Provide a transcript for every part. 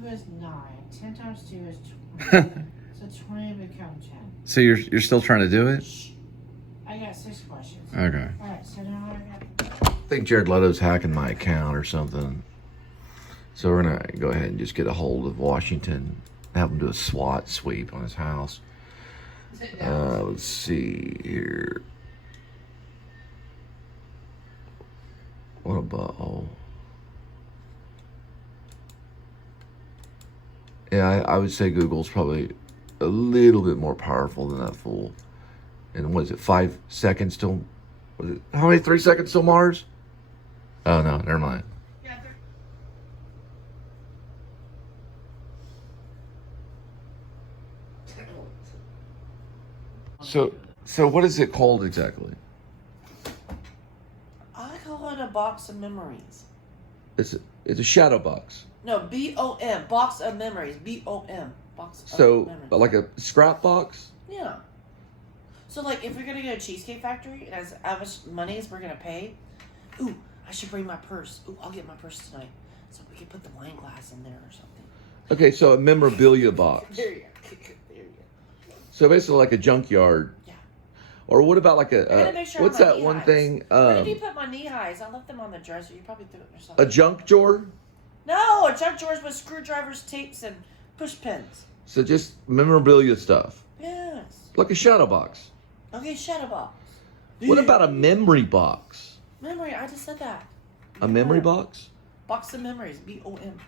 2 is 9. 10 times 2 is 20. So 20 becomes 10. So you're still trying to do it? Shh. I got 6 questions. Okay. Alright, so now I got... I think Jared Leto's hacking my account or something. So we're going to go ahead and just get a hold of Washington. Have him do a SWAT sweep on his house. Let's see here. What about... Oh. Yeah, I would say Google's probably a little bit more powerful than that fool. And what is it, 5 seconds till... Was it, how many 3 seconds till Mars? Oh, no, never mind. Yeah, So what is it called exactly? I call it a box of memories. It's a shadow box. No, B-O-M. Box of memories. B-O-M. Box of So memories. like a scrap box? Yeah. So, like, if we're going to go to Cheesecake Factory, and as how much money is we're going to pay, ooh, I should bring my purse. Ooh, I'll get my purse tonight. So we can put the wine glass in there or something. Okay, so a memorabilia box. There you go. There you go. So basically like a junkyard. Yeah. Or what about like I gotta make sure what's my that knee one highs. thing? Where did you put my knee highs? I left them on the dresser. You probably threw it yourself. A junk drawer? No, a junk drawers with screwdrivers, tapes, and push pins. So just memorabilia stuff. Yes. Like a shadow box. Okay, shadow box. What about a memory box? Memory, I just said that. A memory box? Box of memories, B-O-M.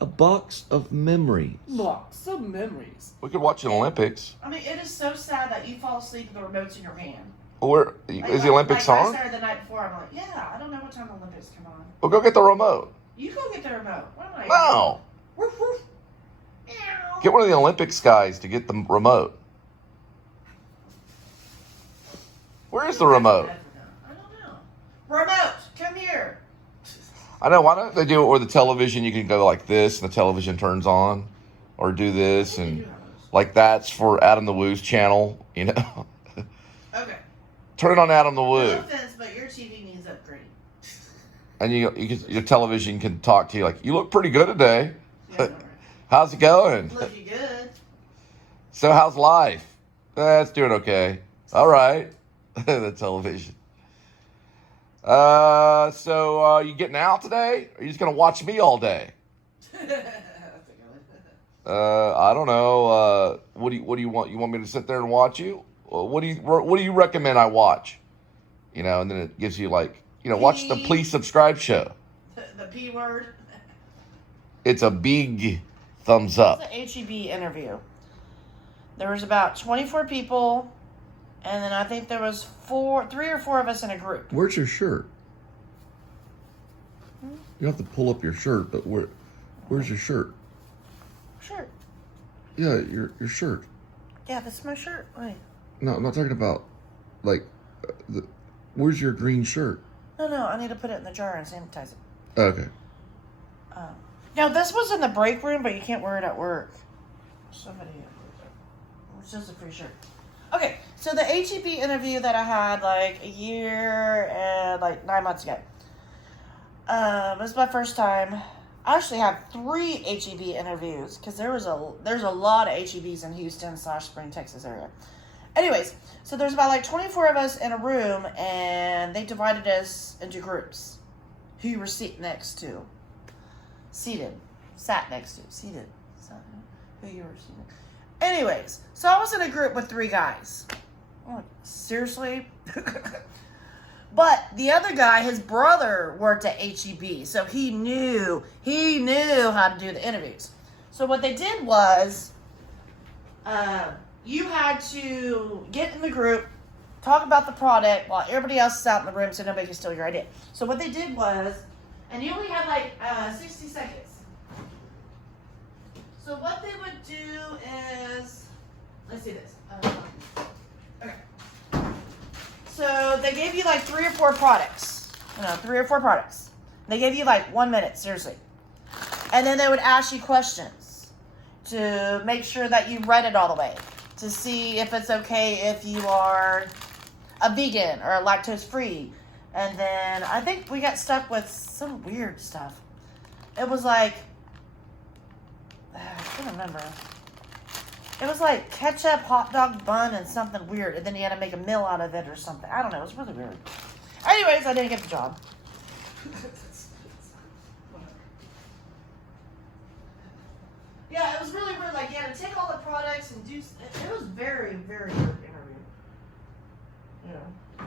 A box of memories. Box of memories. We could watch the Olympics. I mean, it is so sad that you fall asleep with the remote's in your hand. Or Like, is the Olympics like on? I started the night before. I'm like, yeah, I don't know what time the Olympics come on. Well, go get the remote. You go get the remote. What am I? No. Woof, woof. Meow. Get one of the Olympics guys to get the remote. Where is the remote? I don't know. Remote, come here. I know. Why don't they do it where the television, you can go like this and the television turns on? Or do this and like that's for Adam the Woo's channel, you know? Okay. Turn it on Adam the Woo. No offense, but your TV needs upgrading. And your television can talk to you like, you look pretty good today. Yeah, I know, right? How's it going? Looking good. So how's life? It's doing okay. All right. The television. So you getting out today? Or are you just gonna watch me all day? I don't know. What do you want? You want me to sit there and watch you? What do you recommend I watch? You know, and then it gives you like, you know, watch the Please Subscribe show. The P word. It's a big thumbs up. It's an HEB interview. There was about 24 people, and then I think there was 3 or 4 of us in a group. Where's your shirt? You have to pull up your shirt, but where's your shirt? Sure. Yeah, your shirt. Yeah, this is my shirt. Wait. No, I'm not talking about like where's your green shirt? No, I need to put it in the jar and sanitize it. Okay. Now, this was in the break room, but you can't wear it at work. Somebody, it's just a free shirt. Okay, so the HEB interview that I had like a year and like 9 months ago. It was my first time. I actually have 3 HEB interviews because there's a lot of HEBs in Houston / Spring, Texas area. Anyways, so there's about like 24 of us in a room, and they divided us into groups. Who you were sat next to. Sat next to. Who you were seated. Anyways, so I was in a group with 3 guys. I'm like, seriously? But the other guy, his brother worked at HEB, so he knew how to do the interviews. So what they did was, you had to get in the group, talk about the product while everybody else is out in the room so nobody can steal your idea. So what they did was, and you only had like 60 seconds. So what they would do is, let's see this. Okay. So they gave you like 3 or 4 products. 3 or 4 products. They gave you like 1 minute, seriously. And then they would ask you questions to make sure that you read it all the way. To see if it's okay if you are a vegan or a lactose free. And then I think we got stuck with some weird stuff. It was like, can't remember. It was like ketchup, hot dog bun, and something weird. And then he had to make a meal out of it or something. I don't know. It was really weird. Anyways, I didn't get the job. Yeah, it was really weird. Like, you had to take all the products and do... It was very, very weird interview. Yeah.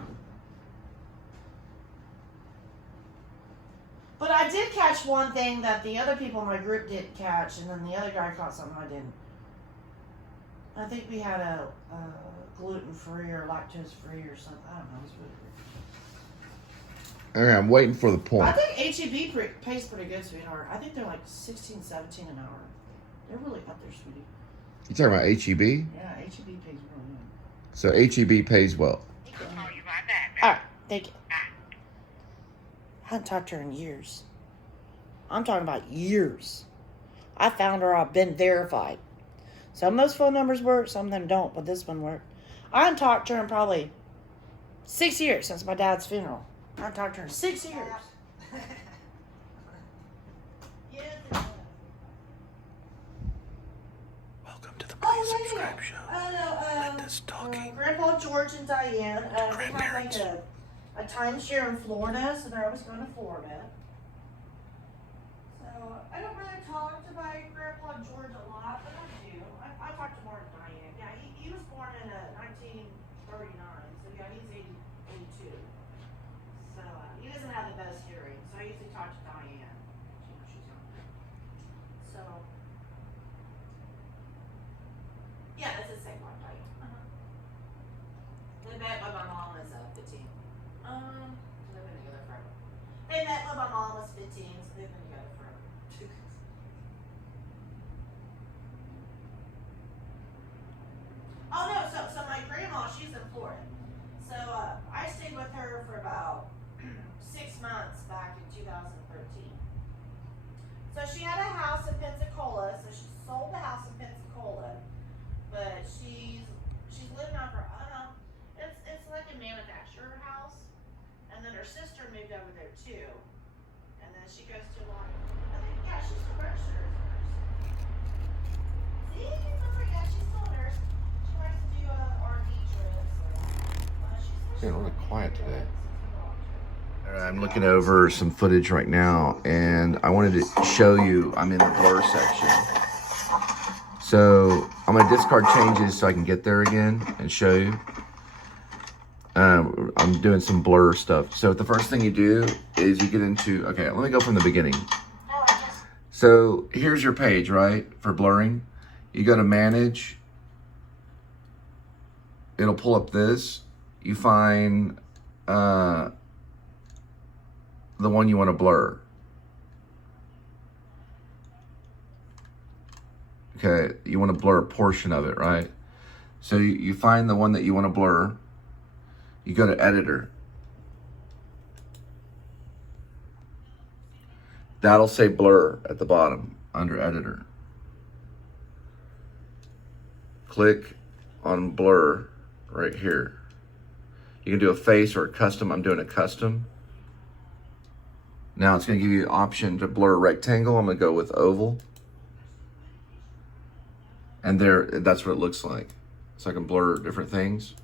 But I did catch one thing that the other people in my group didn't catch, and then the other guy caught something I didn't. I think we had a gluten-free or lactose-free or something. I don't know. It was really weird. Okay, I'm waiting for the point. I think HEB pays pretty good, sweetheart. I think they're like $16, $17 an hour. They're really up there, sweetie. You talking about HEB? Yeah, HEB pays really good. So HEB pays well. All right, thank you. I haven't talked to her in years. I'm talking about years. I found her. I've been verified. Some of those phone numbers work, some of them don't, but this one worked. I haven't talked to her in probably 6 years since my dad's funeral. I haven't talked to her in 6 years. Welcome to the Please Subscribe Show. Linda's talking. Grandpa George and Diane, they have like a timeshare in Florida, so they're always going to Florida. So I don't really talk to my Grandpa George a lot, but I do. I talk to more than Diane. Yeah, he was born in 1939, so yeah, he's 82. So he doesn't have the best hearing, so I usually talk to Diane. She's younger. So yeah, that's the same one, right? They met when my mom was 15. They've been together forever. They met when my mom was 15, so they've been together forever. Oh no, so my grandma, she's in Florida. So I stayed with her for about 6 months back in 2013. So she had a house in Pensacola, so she sold the house in Pensacola, but she's living on her, I don't know, it's like a manufacturer house, and then her sister moved over there too, and then she goes to a lot of, I think, yeah, she's a registered nurse. See, yeah, she's still a nurse. She likes to do RV trips, so Getting really quiet today. I'm looking over some footage right now, and I wanted to show you, I'm in the blur section. So I'm going to discard changes so I can get there again and show you. I'm doing some blur stuff. So the first thing you do is you get into, okay, let me go from the beginning. So here's your page, right, for blurring. You go to manage. It'll pull up this. You find the one you want to blur. Okay, you want to blur a portion of it, right? So you find the one that you want to blur. You go to editor. That'll say blur at the bottom under editor. Click on blur right here. You can do a face or a custom. I'm doing a custom. Now it's going to give you the option to blur rectangle. I'm going to go with oval. And there, that's what it looks like. So I can blur different things.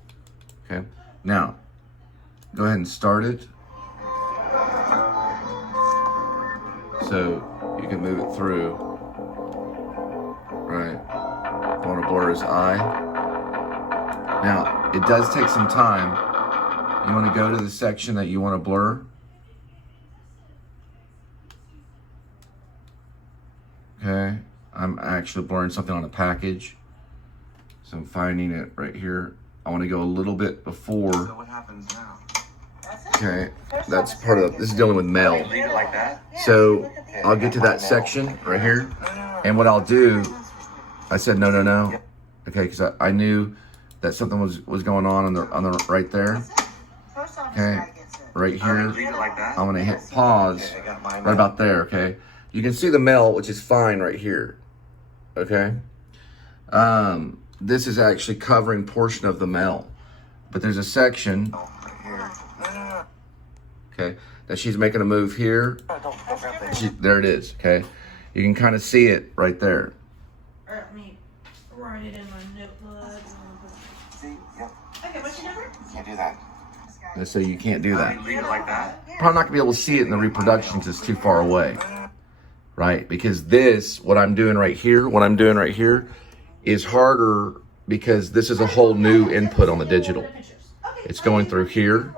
Okay. Now, go ahead and start it. So you can move it through. Right. I want to blur his eye. Now, it does take some time. You want to go to the section that you want to blur. Okay. I'm actually blurring something on a package. So I'm finding it right here. I want to go a little bit before. So what happens now? Okay, that's part of this is dealing with mail. Leave it like that? So I'll get to that section right here, and what I'll do, I said no. Okay, because I knew that something was going on the right there. Okay, right here. Leave it like that? I'm gonna hit pause right about there. Okay, you can see the mail, which is fine right here. Okay, this is actually covering portion of the mail, but there's a section. Okay, that she's making a move here. There it is. Okay, you can kind of see it right there. write it in my notebook. See, yep. Okay, what's your number? Can't do that. Let's say you can't do that. Leave it like that. Probably not gonna be able to see it in the reproduction because it's too far away, right? Because this, what I'm doing right here, is harder because this is a whole new input on the digital. It's going through here,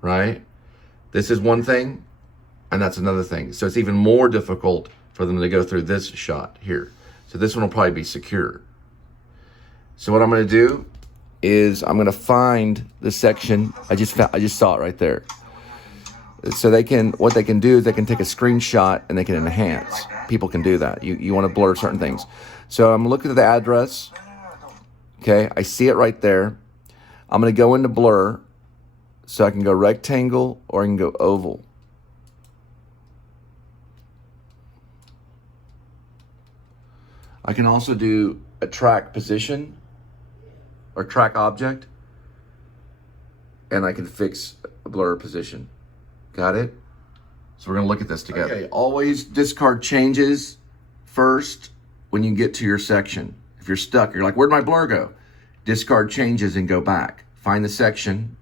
right? This is one thing, and that's another thing. So it's even more difficult for them to go through this shot here. So this one will probably be secure. So what I'm gonna do is I'm gonna find the section. I just saw it right there. So what they can do is they can take a screenshot and they can enhance. People can do that. You want to blur certain things. So I'm looking at the address. Okay, I see it right there. I'm gonna go into blur. So I can go rectangle or I can go oval. I can also do a track position or track object, and I can fix a blur position. Got it? So we're gonna look at this together. Okay, always discard changes first when you get to your section. If you're stuck, you're like, where'd my blur go? Discard changes and go back. Find the section,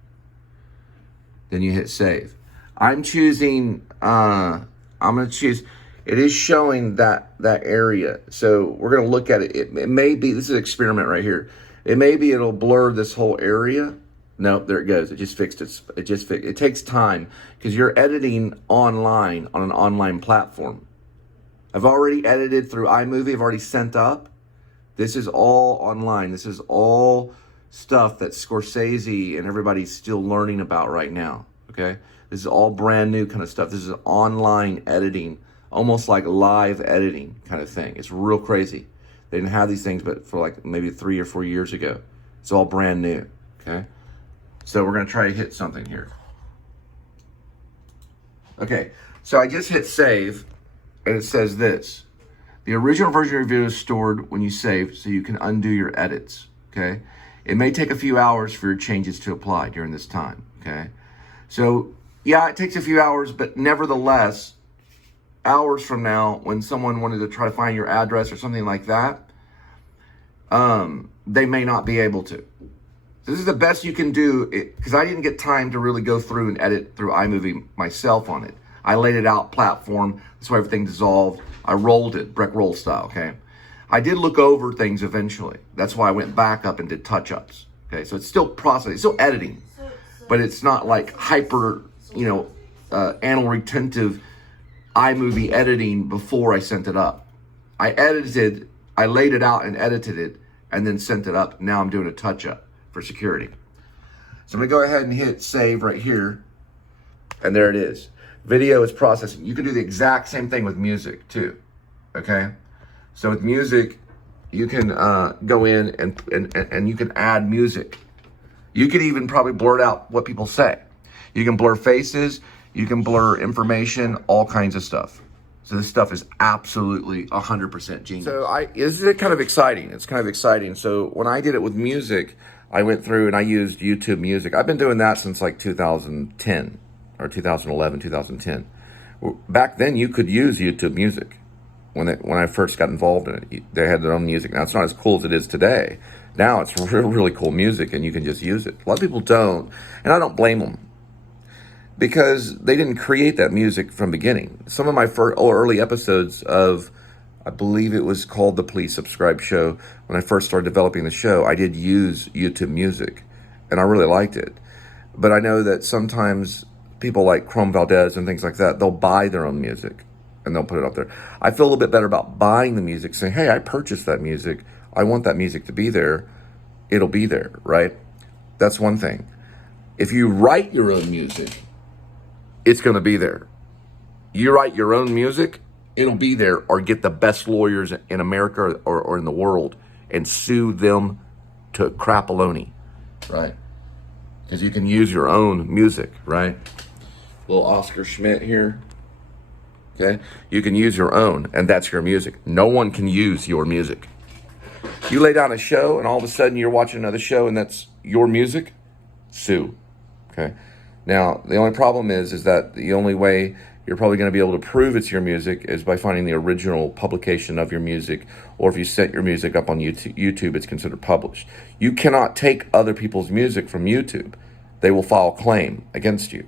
then you hit save. I'm choosing, I'm gonna choose, it is showing that area. So we're gonna look at it. It may be, this is an experiment right here. It may be it'll blur this whole area. Nope, there it goes. It just fixed it. It takes time because you're editing online on an online platform. I've already edited through iMovie. I've already sent up. This is all online. This is all stuff that Scorsese and everybody's still learning about right now, okay? This is all brand new kind of stuff. This is online editing, almost like live editing kind of thing. It's real crazy. They didn't have these things but for like maybe 3 or 4 years ago. It's all brand new, okay? So we're gonna try to hit something here. Okay, so I just hit save and it says this. The original version of your video is stored when you save so you can undo your edits, okay? It may take a few hours for your changes to apply during this time, okay? So yeah, it takes a few hours, but nevertheless, hours from now, when someone wanted to try to find your address or something like that, they may not be able to. So this is the best you can do, because I didn't get time to really go through and edit through iMovie myself on it. I laid it out platform, that's why everything dissolved. I rolled it, brick roll style, okay? I did look over things eventually. That's why I went back up and did touch-ups, okay? So it's still processing, it's still editing, but it's not like hyper, anal retentive iMovie editing before I sent it up. I laid it out and edited it, and then sent it up. Now I'm doing a touch-up for security. So I'm gonna go ahead and hit save right here, and there it is. Video is processing. You can do the exact same thing with music too, okay? So with music, you can go in and you can add music. You could even probably blur out what people say. You can blur faces, you can blur information, all kinds of stuff. So this stuff is absolutely 100% genius. So this is kind of exciting. It's kind of exciting. So when I did it with music, I went through and I used YouTube Music. I've been doing that since like 2010 or 2011, 2010. Back then you could use YouTube Music. When I first got involved in it, they had their own music. Now it's not as cool as it is today. Now it's really cool music and you can just use it. A lot of people don't, and I don't blame them, because they didn't create that music from the beginning. Some of my early episodes of, I believe it was called the Please Subscribe Show, when I first started developing the show, I did use YouTube Music, and I really liked it. But I know that sometimes people like Chrome Valdez and things like that, they'll buy their own music and they'll put it up there. I feel a little bit better about buying the music, saying, hey, I purchased that music. I want that music to be there. It'll be there, right? That's one thing. If you write your own music, it's going to be there. You write your own music, it'll be there, or get the best lawyers in America or in the world and sue them to crapaloni, right? Because you can use your own music, right? Little Oscar Schmidt here, okay? You can use your own, and that's your music. No one can use your music. You lay down a show, and all of a sudden you're watching another show, and that's your music, sue, okay? Now, the only problem is that the only way you're probably going to be able to prove it's your music is by finding the original publication of your music, or if you set your music up on YouTube, it's considered published. You cannot take other people's music from YouTube. They will file a claim against you.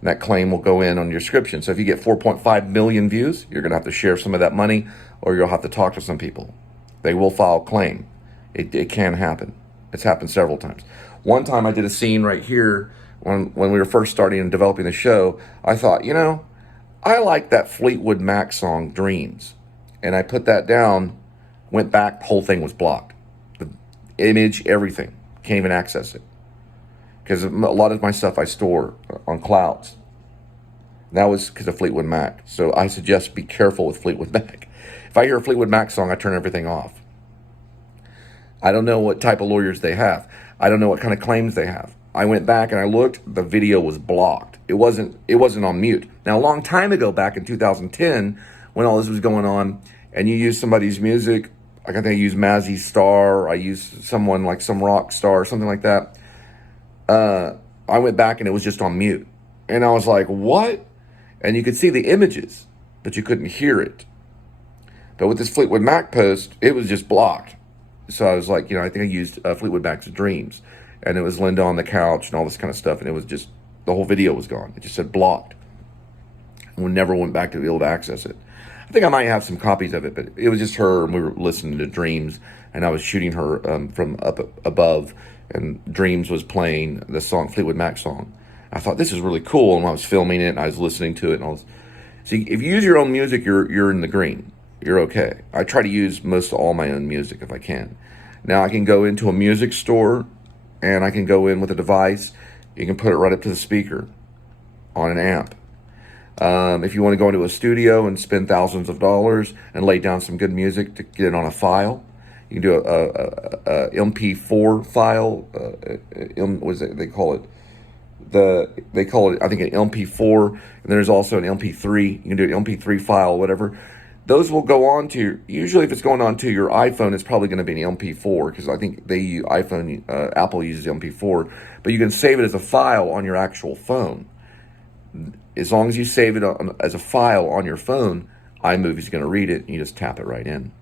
And that claim will go in on your description. So if you get 4.5 million views, you're going to have to share some of that money, or you'll have to talk to some people. They will file a claim. It can happen. It's happened several times. One time I did a scene right here when we were first starting and developing the show. I thought, you know, I like that Fleetwood Mac song, Dreams. And I put that down, went back, the whole thing was blocked. The image, everything. Can't even access it. Because a lot of my stuff I store on clouds. That was because of Fleetwood Mac. So I suggest be careful with Fleetwood Mac. If I hear a Fleetwood Mac song, I turn everything off. I don't know what type of lawyers they have. I don't know what kind of claims they have. I went back and I looked, the video was blocked. It wasn't on mute. Now, a long time ago, back in 2010, when all this was going on, and you use somebody's music, like I think I used Mazzy Star, or I used someone like some rock star or something like that, I went back and it was just on mute. And I was like, what? And you could see the images, but you couldn't hear it. But with this Fleetwood Mac post, it was just blocked. So I was like, you know, I think I used Fleetwood Mac's Dreams. And it was Linda on the couch and all this kind of stuff. And it was just, the whole video was gone. It just said blocked. And we never went back to be able to access it. I think I might have some copies of it, but it was just her, and we were listening to Dreams. And I was shooting her from up above. And Dreams was playing the song, Fleetwood Mac song. I thought, this is really cool. And I was filming it, and I was listening to it. And I was, see, if you use your own music, you're in the green. You're okay. I try to use most of all my own music if I can. Now I can go into a music store, and I can go in with a device. You can put it right up to the speaker on an amp. If you want to go into a studio and spend thousands of dollars and lay down some good music to get it on a file, you can do a MP4 file. What is it? They call it? They call it, I think, an MP4. And there's also an MP3. You can do an MP3 file, whatever. Those will go on to, usually if it's going on to your iPhone, it's probably going to be an MP4, because I think they use Apple uses MP4, but you can save it as a file on your actual phone. As long as you save it as a file on your phone, iMovie's going to read it, and you just tap it right in.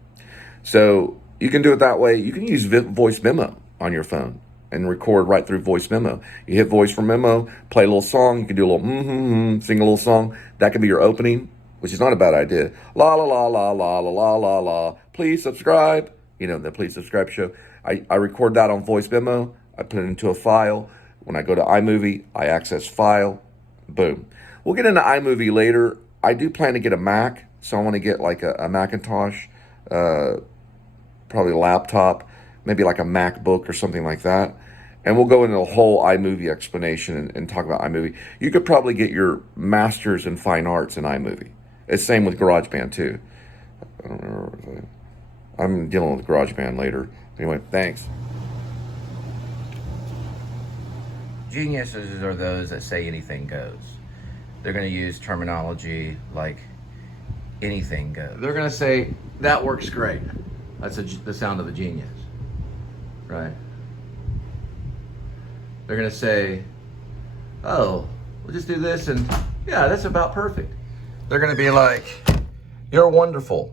So you can do it that way. You can use voice memo on your phone and record right through voice memo. You hit voice for memo, play a little song, you can do a little sing a little song. That can be your opening, which is not a bad idea. La la la la la la la la la. Please subscribe. You know, the Please Subscribe show. I record that on voice memo. I put it into a file. When I go to iMovie, I access file. Boom. We'll get into iMovie later. I do plan to get a Mac, so I want to get like a Macintosh, probably a laptop, maybe like a MacBook or something like that. And we'll go into a whole iMovie explanation and talk about iMovie. You could probably get your master's in fine arts in iMovie. It's same with GarageBand too. I don't remember. I'm dealing with GarageBand later. Anyway, thanks. Geniuses are those that say anything goes. They're going to use terminology like anything goes. They're going to say, that works great. That's the sound of a genius, right? They're going to say, oh, we'll just do this and yeah, that's about perfect. They're going to be like, you're wonderful.